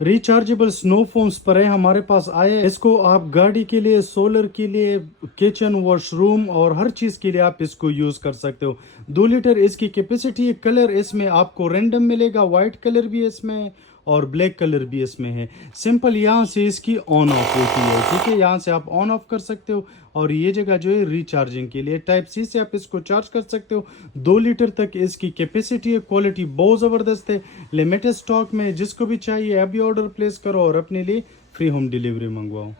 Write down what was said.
Rechargeable snow foam spray हमारे पास आए। इसको आप गाड़ी के लिए, सोलर के लिए, किचन, वॉशरूम और हर चीज़ के लिए आप इसको यूज़ कर सकते हो। 2 लीटर इसकी कैपेसिटी है। कलर इसमें आपको रैंडम मिलेगा, वाइट कलर भी इसमें है और ब्लैक कलर भी इसमें है। सिंपल यहाँ से इसकी ऑन ऑफ होती है, ठीक है, यहाँ से आप ऑन ऑफ कर सकते हो। और ये जगह जो है रिचार्जिंग के लिए, टाइप सी से आप इसको चार्ज कर सकते हो। 2 लीटर तक इसकी कैपेसिटी है। क्वालिटी बहुत ज़बरदस्त है, लिमिटेड स्टॉक में। जिसको भी चाहिए अभी ऑर्डर प्लेस करो और अपने लिए फ्री होम डिलीवरी मंगवाओ।